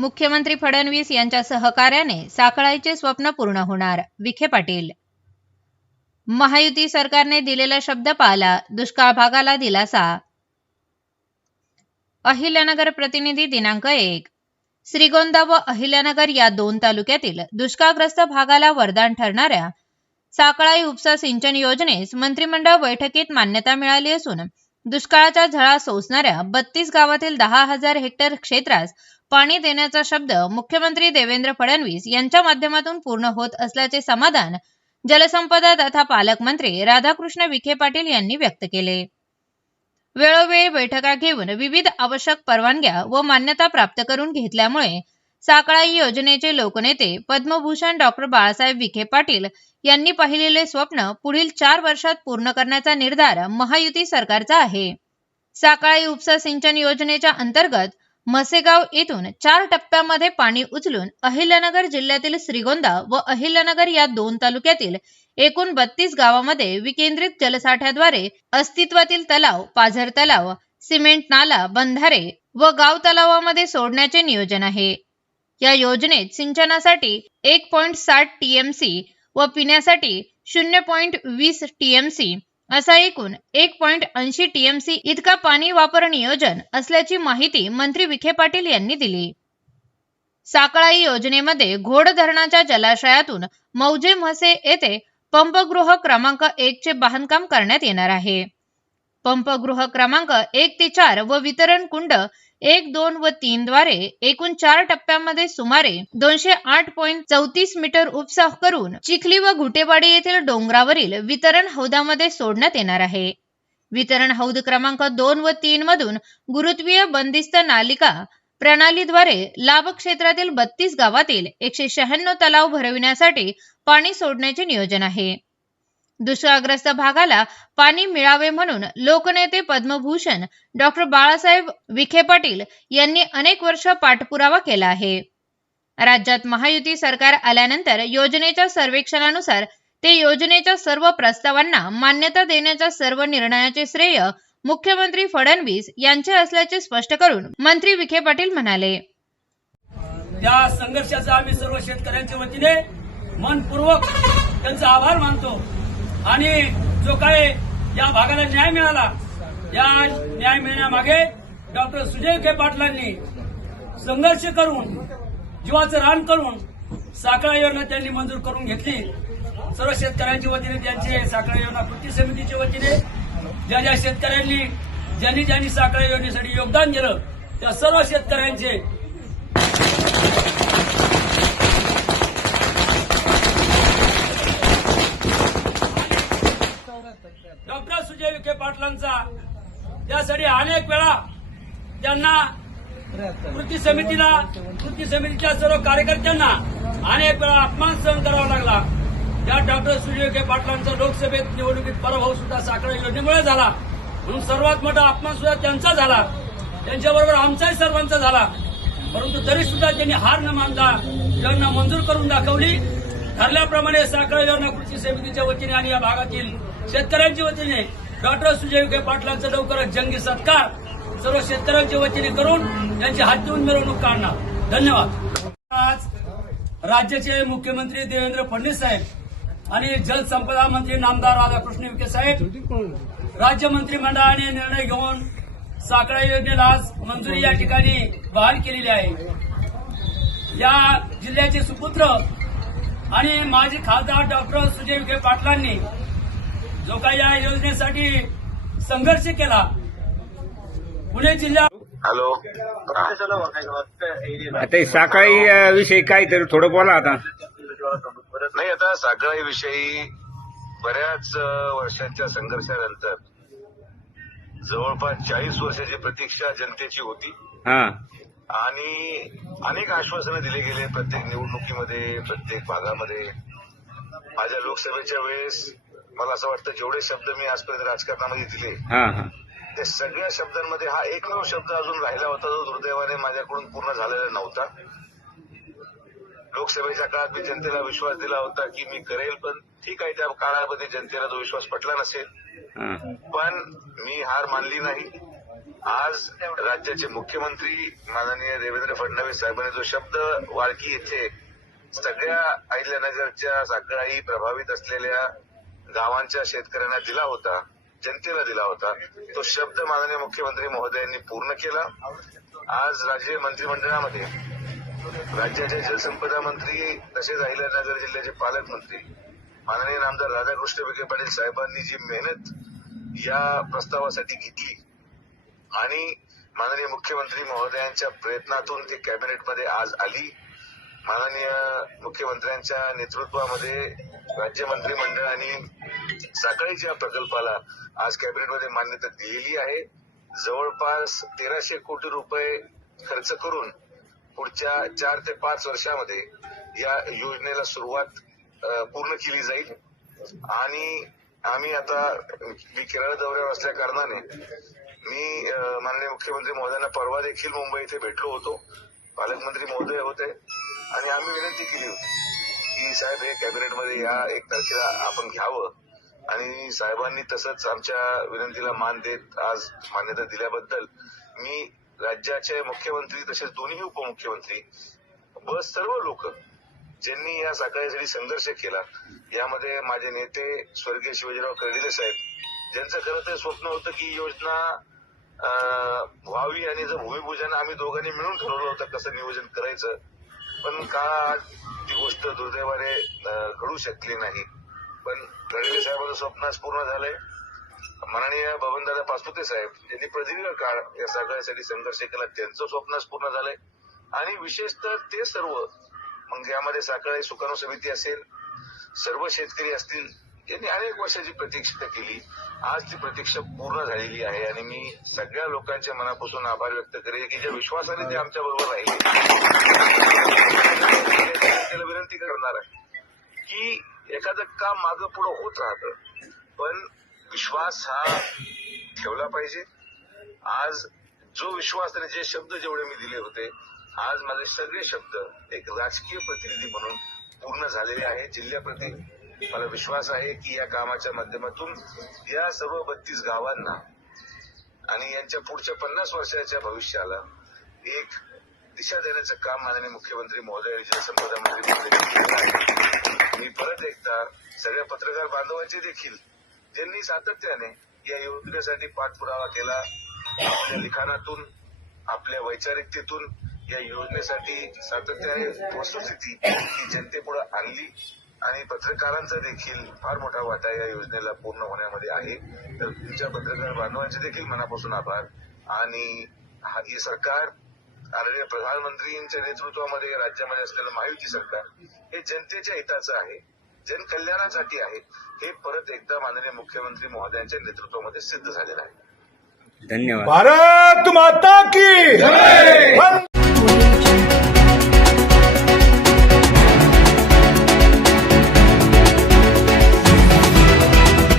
मुख्यमंत्री फडणवीस यांच्या सहकार्याने साखळाईचे स्वप्न पूर्ण होणार, विखे पाटील. महायुती सरकारने दिलेला शब्द पाळला, दुष्काळ भागाला दिलासा. अहिल्यानगर प्रतिनिधी दिनांक 1. श्रीगोंदा व अहिल्यानगर या दोन तालुक्यातील दुष्काळग्रस्त भागाला वरदान ठरणाऱ्या साखळाई उपसा सिंचन योजनेस मंत्रिमंडळ बैठकीत मान्यता मिळाली असून दुष्काळाच्या झळा सोसणाऱ्या 32 गावातील 10,000 हेक्टर क्षेत्रास पाणी देण्याचा शब्द मुख्यमंत्री देवेंद्र फडणवीस यांच्या माध्यमातून पूर्ण होत असल्याचे समाधान जलसंपदा तथा पालकमंत्री राधाकृष्ण विखे पाटील यांनी व्यक्त केले. वेळोवेळी बैठका घेऊन विविध आवश्यक परवानग्या व मान्यता प्राप्त करून घेतल्यामुळे साखळाई योजनेचे लोकनेते पद्मभूषण डॉ. बाळासाहेब विखे पाटील यांनी पाहिलेले स्वप्न पुढील 4 वर्षात पूर्ण करण्याचा निर्धार महायुती सरकारचा आहे. साखळाई उपसा सिंचन योजनेच्या अंतर्गत म्हसेगाव येथून 4 टप्प्यामध्ये पाणी उचलून अहिल्यानगर जिल्ह्यातील श्रीगोंदा व अहिल्यानगर या दोन तालुक्यातील एकूण 32 गावामध्ये विकेंद्रित जलसाठ्याद्वारे अस्तित्वातील तलाव, पाझर तलाव, सिमेंट नाला, बंधारे व गाव तलावामध्ये सोडण्याचे नियोजन आहे. या योजनेत सिंचनासाठी 1.60 टीएमसी व पिण्यासाठी 0.20 टीएमसी असा एकूण 1.80 टीएमसी इतका पाणी वापर नियोजन असल्याची माहिती मंत्री विखे पाटील यांनी दिली. साखळाई योजनेमध्ये घोड धरणाच्या जलाशयातून मौजे म्हसे येथे पंपगृह क्रमांक 1 चे बांधकाम करण्यात येणार आहे. पंपगृह क्रमांक 1 ते 4 व वितरण कुंड 1, 2 व 3 द्वारे एकूण 4 टप्प्यामध्ये सुमारे 208.34 मीटर उपसा करून चिखली व घुटेवाडी येथील डोंगरावरील वितरण हौदामध्ये सोडण्यात येणार आहे. वितरण हौद क्रमांक 2 व 3 मधून गुरुत्वीय बंदिस्त नालिका प्रणालीद्वारे लाभ क्षेत्रातील 32 गावातील 196 तलाव भरविण्यासाठी पाणी सोडण्याचे नियोजन आहे. दुष्काळग्रस्त भागाला पाणी मिळावे म्हणून लोकनेते पद्मभूषण डॉ. बाळासाहेब विखे पाटील यांनी अनेक वर्ष पाठपुरावा केला आहे. राज्यात महायुती सरकार आल्यानंतर योजनेच्या सर्वेक्षणानुसार ते योजनेच्या सर्व प्रस्तावांना मान्यता देण्याच्या सर्व निर्णयाचे श्रेय मुख्यमंत्री फडणवीस यांचे असल्याचे स्पष्ट करून मंत्री विखे पाटील म्हणाले. या संघर्षाचा आम्ही सर्व शेतकऱ्यांच्या वतीने मनपूर्वक त्यांचा आभार मानतो आणि जो काय या भागाला न्याय मिळाला, या न्याय मिळण्यामागे डॉक्टर सुजय विखे पाटलांनी संघर्ष करून जीवाचं रान करून साखळाई योजना त्यांनी मंजूर करून घेतली. सर्व शेतकऱ्यांच्या वतीने त्यांचे साखळाई योजना कृती समितीच्या वतीने ज्या शेतकऱ्यांनी ज्यांनी साखळाई योजनेसाठी योगदान दिलं त्या सर्व शेतकऱ्यांचे डॉक्टर सुजय विखे पाटलांचा त्यासाठी अनेक वेळा त्यांना कृती समितीच्या सर्व कार्यकर्त्यांना अनेक वेळा अपमान सहन करावा लागला. त्या डॉक्टर सुजय विखे पाटलांचा लोकसभेत निवडणुकीत पराभव सुद्धा साखळाई योजनेमुळे झाला. म्हणून सर्वात मोठा अपमान सुद्धा त्यांचा झाला, त्यांच्याबरोबर आमचाही सर्वांचा झाला. परंतु तरी सुद्धा त्यांनी हार न मानता योजना मंजूर करून दाखवली. ठरल्याप्रमाणे साखळाई योजना कृती समितीच्या वतीने आणि या भागातील शेतकऱ्यांच्या वतीने डॉक्टर सुजय विखे पाटलांचा लवकरच जंगी सत्कार सर्व शेतकऱ्यांच्या वतीने करून त्यांची हात देऊन मिरवणूक काढणार. धन्यवाद. आज राज्याचे मुख्यमंत्री देवेंद्र फडणवीस साहेब आणि जलसंपदा मंत्री नामदार राधाकृष्ण विखे साहेब राज्य मंत्रिमंडळाने निर्णय घेऊन साखळाई योजनेला आज मंजुरी या ठिकाणी बहाल केलेली आहे. या जिल्ह्याचे सुपुत्र आणि माजी खासदार डॉक्टर सुजय विखे पाटलांनी जो काही या योजनेसाठी संघर्ष केला, पुणे जिल्हा हॅलो आता साखळी विषयी काहीतरी थोडं बोला. आता नाही, आता साखळी विषयी बऱ्याच वर्षांच्या संघर्षानंतर जवळपास 40 वर्षाची प्रतीक्षा जनतेची होती आणि अनेक आश्वासनं दिले गेले प्रत्येक निवडणुकीमध्ये, प्रत्येक भागामध्ये. माझ्या लोकसभेच्या वेळेस मला असं वाटतं जेवढे शब्द मी आजपर्यंत राजकारणामध्ये दिले त्या सगळ्या शब्दांमध्ये हा एकमेव शब्द अजून राहिला होता जो दुर्दैवाने माझ्याकडून पूर्ण झालेला नव्हता. लोकसभेच्या काळात मी जनतेला विश्वास दिला होता की मी करेल, पण ठीक आहे त्या काळामध्ये जनतेला तो विश्वास पटला नसेल, पण मी हार मानली नाही आज राज्याचे मुख्यमंत्री माननीय देवेंद्र फडणवीस साहेबांनी जो शब्द वाळकी येथे सगळ्या अहिल्यानगरच्या साखळाई प्रभावित असलेल्या गावांच्या शेतकऱ्यांना दिला होता, जनतेला दिला होता, तो शब्द माननीय मुख्यमंत्री महोदयांनी पूर्ण केला. आज राज्य मंत्रिमंडळामध्ये राज्याचे जलसंपदा मंत्री तसेच अहिल्यानगर जिल्ह्याचे पालकमंत्री माननीय नामदार राधाकृष्ण विखे पाटील साहेबांनी जी मेहनत या प्रस्तावासाठी घेतली आणि माननीय मुख्यमंत्री महोदयांच्या प्रयत्नातून ते कॅबिनेटमध्ये आज आली. माननीय मुख्यमंत्र्यांच्या नेतृत्वामध्ये राज्य मंत्रिमंडळाने साखळीच्या प्रकल्पाला आज कॅबिनेटमध्ये मान्यता दिलेली आहे. जवळपास 1300 कोटी रुपये खर्च करून पुढच्या 4 ते 5 वर्षामध्ये या योजनेला सुरुवात पूर्ण केली जाईल. आणि आम्ही आता मी केरळ दौऱ्यावर असल्या कारणाने मी माननीय मुख्यमंत्री महोदयांना परवा देखील मुंबई इथे भेटलो होतो. पालकमंत्री महोदय होते आणि आम्ही विनंती केली होती की साहेब हे कॅबिनेटमध्ये या 1 तारखेला आपण घ्यावं. आणि साहेबांनी तसंच आमच्या विनंतीला मान देत आज मान्यता दिल्याबद्दल मी राज्याचे मुख्यमंत्री तसेच दोन्ही उपमुख्यमंत्री व सर्व लोक ज्यांनी या साखळीसाठी संघर्ष केला, यामध्ये माझे नेते स्वर्गीय शिवाजीराव कर्डिले साहेब, ज्यांचं खरं तर स्वप्न होतं की योजना व्हावी आणि जर भूमिपूजन आम्ही दोघांनी मिळून ठरवलं होतं कसं नियोजन करायचं, पण का ती गोष्ट दुर्दैवाने घडू शकली नाही. पण कर्डिले साहेबांचं स्वप्न आज पूर्ण झालंय. माननीय बबनदादा पाचपुते साहेब यांनी प्रदीर्घ काळ या साखळीसाठी संघर्ष केला, त्यांचं स्वप्न आज पूर्ण झालंय. आणि विशेषतः ते सर्व मग यामध्ये साखळी सुकाणू समिती असेल, सर्व शेतकरी असतील, यांनी अनेक वर्षाची प्रतीक्षा केली. आज ती प्रतीक्षा पूर्ण झालेली आहे आणि मी सगळ्या लोकांच्या मनापासून आभार व्यक्त करेन की ज्या विश्वासाने ते आमच्या बरोबर राहिले. त्याला विनंती करणार आहे की एखादं काम मागं पुढं होत राहतं, पण विश्वास हा ठेवला पाहिजे. आज जो विश्वास आणि जे शब्द जेवढे मी दिले होते, आज माझे सगळे शब्द एक राजकीय प्रतिनिधी म्हणून पूर्ण झालेले आहे. जिल्ह्याप्रती मला विश्वास आहे की या कामाच्या माध्यमातून या सर्व 32 गावांना आणि यांच्या पुढच्या 50 वर्षाच्या भविष्याला एक दिशा देण्याचं काम माननीय मुख्यमंत्री महोदय आणि जलसंपदा मंत्री महोदय. मी परत एकदा सगळ्या पत्रकार बांधवांचे देखील ज्यांनी सातत्याने या योजनेसाठी पाठपुरावा केला, आपल्या लिखाणातून आपल्या वैचारिकतेतून या योजनेसाठी सातत्याने वस्तुस्थिती ही जनतेपुढे आणली आणि पत्रकारांचा देखील फार मोठा वाटा या योजनेला पूर्ण होण्यामध्ये आहे. तर तुमच्या पत्रकार बांधवांचे देखील मनापासून आभार. आणि हे सरकार आदरणीय प्रधानमंत्रींच्या नेतृत्वामध्ये राज्यामध्ये असलेलं महायुती सरकार हे जनतेच्या हिताचं आहे, जनकल्याणासाठी आहे. हे परत एकदा माननीय मुख्यमंत्री महोदयांच्या नेतृत्वामध्ये सिद्ध झालेलं आहे. धन्यवाद. भारत माता की जय.